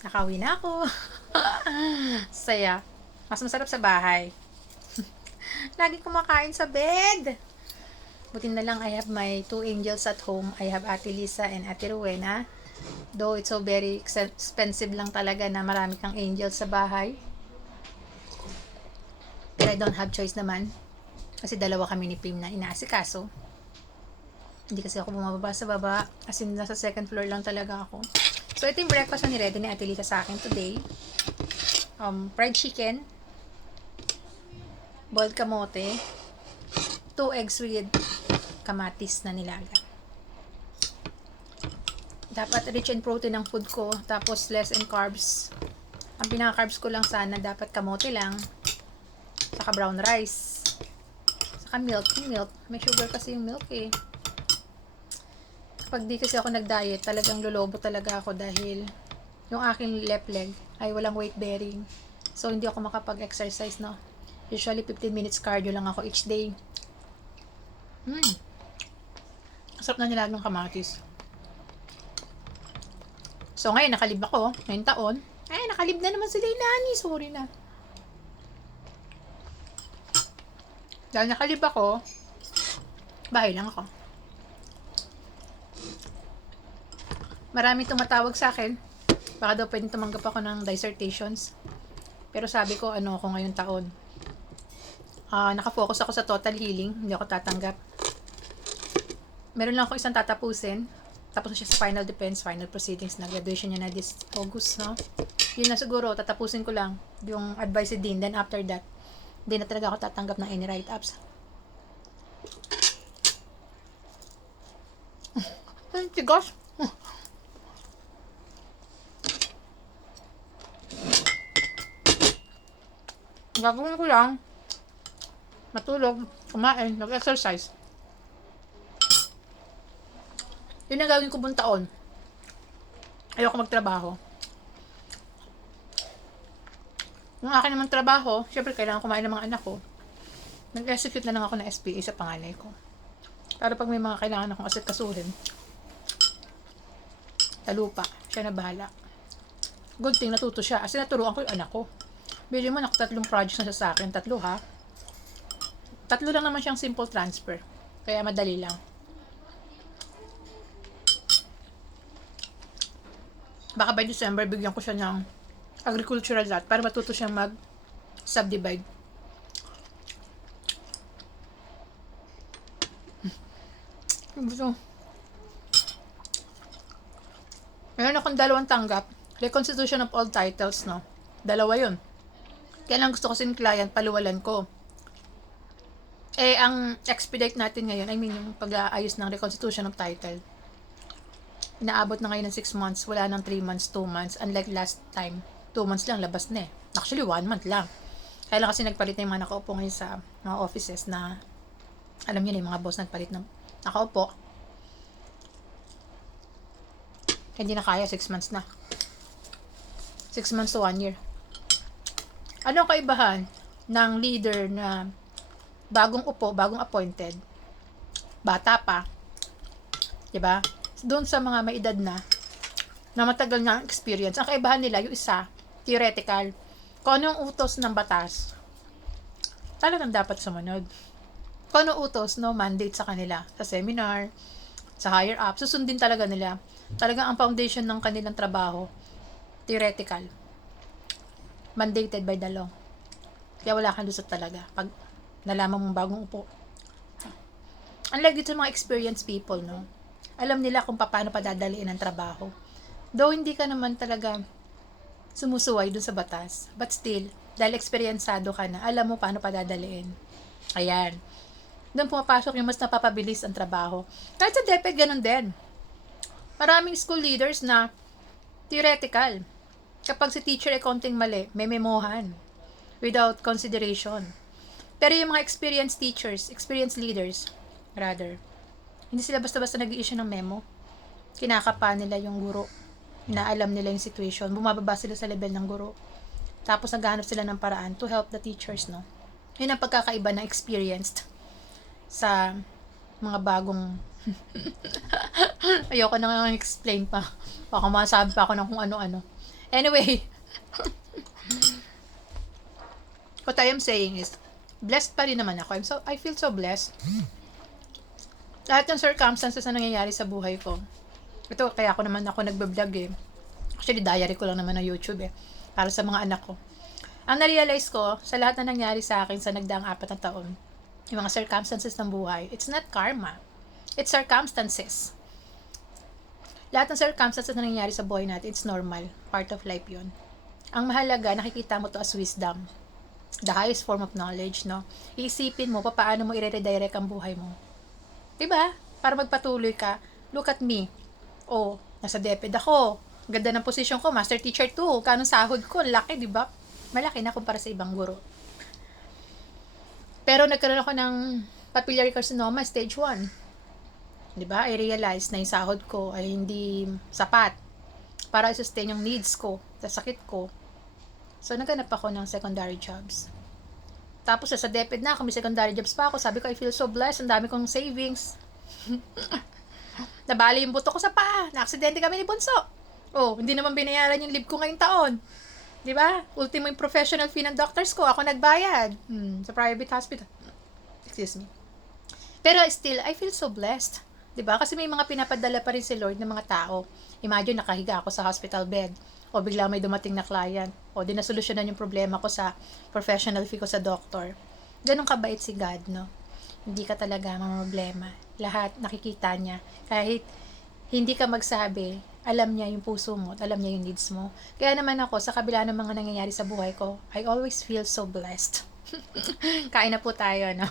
Nakauwi na ako. Saya. Mas masarap sa bahay. Lagi kumakain sa bed. Buti na lang I have my two angels at home. I have Ate Lisa and Ate Rowena. Though it's so very expensive lang talaga na marami kang angels sa bahay. Pero I don't have choice naman. Kasi dalawa kami ni Pim na inaasikaso. Hindi kasi ako bumababa sa baba. As in, nasa second floor lang talaga ako. So, ito yung breakfast na ni-ready ni Ate Lisa sa akin today. Fried chicken, boiled kamote, 2 eggs with kamatis na nilaga. Dapat rich in protein ang food ko, tapos less in carbs. Ang pinaka-carbs ko lang sana, dapat kamote lang, saka brown rice, saka milk. May sugar kasi yung milk eh. Pag di kasi ako nag-diet, talagang lolobo talaga ako dahil yung aking left leg ay walang weight bearing. So, hindi ako makapag-exercise, no? Usually, 15 minutes cardio lang ako each day. Sarap na nilagang kamatis. So, ngayon, nakalib ako. Ngayong taon. Ay, nakalib na naman si Leilani. Sorry na. Dahil nakalib ako, bahay lang ako. Marami tumatawag sa akin. Baka daw pwedeng tumanggap ako ng dissertations. Pero sabi ko, ano ako ngayong taon. Nakafocus ako sa total healing. Hindi ako tatanggap. Meron lang ako isang tatapusin. Tapos na siya sa final defense, final proceedings. Graduation niya na this August, no? Yun na siguro, tatapusin ko lang. Yung advice din. Then after that, hindi na talaga ako tatanggap ng any write-ups. Tigas. Gagawin ko lang, matulog, kumain, mag-exercise. Yun ang gagawin ko buong taon. Ayoko magtrabaho. Yung akin naman trabaho, syempre kailangan kumain ng mga anak ko. Nag-execute na lang ako ng SPA sa panganay ko. Para pag may mga kailangan akong asikasuhin, talupa, siya na bahala. Good thing, natuto siya. Kasi naturuan ko yung anak ko. Bili mo, 3 projects na siya sa akin. 3 ha. 3 lang naman siyang simple transfer. Kaya madali lang. Baka by December, bigyan ko siya ng agricultural lot para matuto siyang mag-subdivide. Gusto. Meron akong 2 tanggap. Reconstitution of all titles, no? 2 yun. Kaya lang gusto ko sin client, paluwalan ko. Eh, ang expedite natin ngayon, I mean, yung pag-aayos ng reconstitution of title, inaabot na ngayon ng 6 months, wala nang 3 months, 2 months, unlike last time, 2 months lang, labas na eh. Actually, 1 month lang. Kaya lang kasi nagpalit na yung mga nakaupo ngayon sa mga offices na, alam niyo na yung mga boss nagpalit na nakaupo. Hindi na kaya, 6 months na. 6 months to 1 year. Ano ang kaibahan ng leader na bagong upo, bagong appointed, bata pa, diba? Doon sa mga may edad na matagal na experience, ang kaibahan nila, yung isa, theoretical. Kung ano yung utos ng batas, talagang dapat sumunod. Kung ano utos, no, mandate sa kanila, sa seminar, sa higher up, susundin talaga nila. Talagang ang foundation ng kanilang trabaho, theoretical. Mandated by the law. Kaya wala kang lusot talaga pag nalaman mong bagong upo. Unlike dito mga experienced people, no? Alam nila kung paano padadaliin ang trabaho. Though hindi ka naman talaga sumusuway dun sa batas. But still, dahil eksperyensado ka na, alam mo paano padadaliin. Ayan. Doon pumapasok yung mas napapabilis ang trabaho. Kahit sa DepEd, ganun din. Maraming school leaders na theoretical. Kapag si teacher ay konting mali, may memohan without consideration. Pero yung mga experienced teachers, experienced leaders, rather, hindi sila basta-basta nag-i-issue ng memo. Kinakapa nila yung guro. Inaalam nila yung situation. Bumababa sila sa level ng guro. Tapos naghahanap sila ng paraan to help the teachers, no? Yun ang pagkakaiba ng experienced sa mga bagong ayoko na nga explain pa. Baka masabi pa ako ng kung ano-ano. Anyway, what I am saying is, blessed pa rin naman ako. I feel so blessed. Lahat ng circumstances na nangyayari sa buhay ko. Ito, kaya ako nagbablog eh. Actually, diary ko lang naman na YouTube eh. Para sa mga anak ko. Ang na-realize ko, sa lahat na nangyari sa akin sa nagdaang 4 na taon, yung mga circumstances ng buhay, it's not karma. It's circumstances. Lahat ng circumstances na nangyayari sa buhay natin, it's normal. Part of life yun. Ang mahalaga, nakikita mo to as wisdom. The highest form of knowledge, no? Iisipin mo, paano mo i-redirect ang buhay mo. Diba? Para magpatuloy ka. Look at me. Oh, nasa DepEd ako. Ganda ng posisyon ko, master teacher 2. Kanong sahod ko, laki, diba? Malaki na kumpara sa ibang guro. Pero nagkaroon ako ng papillary carcinoma stage 1. Diba? I realized na yung sahod ko ay hindi sapat para i-sustain yung needs ko sa sakit ko. So, naghanap ako ng secondary jobs. Tapos, sa DepEd na ako, may secondary jobs pa ako. Sabi ko, I feel so blessed. Ang dami kong savings. Nabali yung buto ko sa paa. Na-aksidente kami ni Bunso. Oh, hindi naman binayaran yung leave ko ngayong taon. Diba? Ultimo yung professional fee ng doctors ko. Ako nagbayad. Sa private hospital. Excuse me. Pero still, I feel so blessed. Diba? Kasi may mga pinapadala pa rin si Lord ng mga tao. Imagine, nakahiga ako sa hospital bed. O bigla may dumating na client. O di nasolusyonan yung problema ko sa professional fee ko sa doctor. Ganun kabait si God, no? Hindi ka talaga problema. Lahat nakikita niya. Kahit hindi ka magsabi, alam niya yung puso mo at alam niya yung needs mo. Kaya naman ako, sa kabila ng mga nangyayari sa buhay ko, I always feel so blessed. Kain na po tayo, no?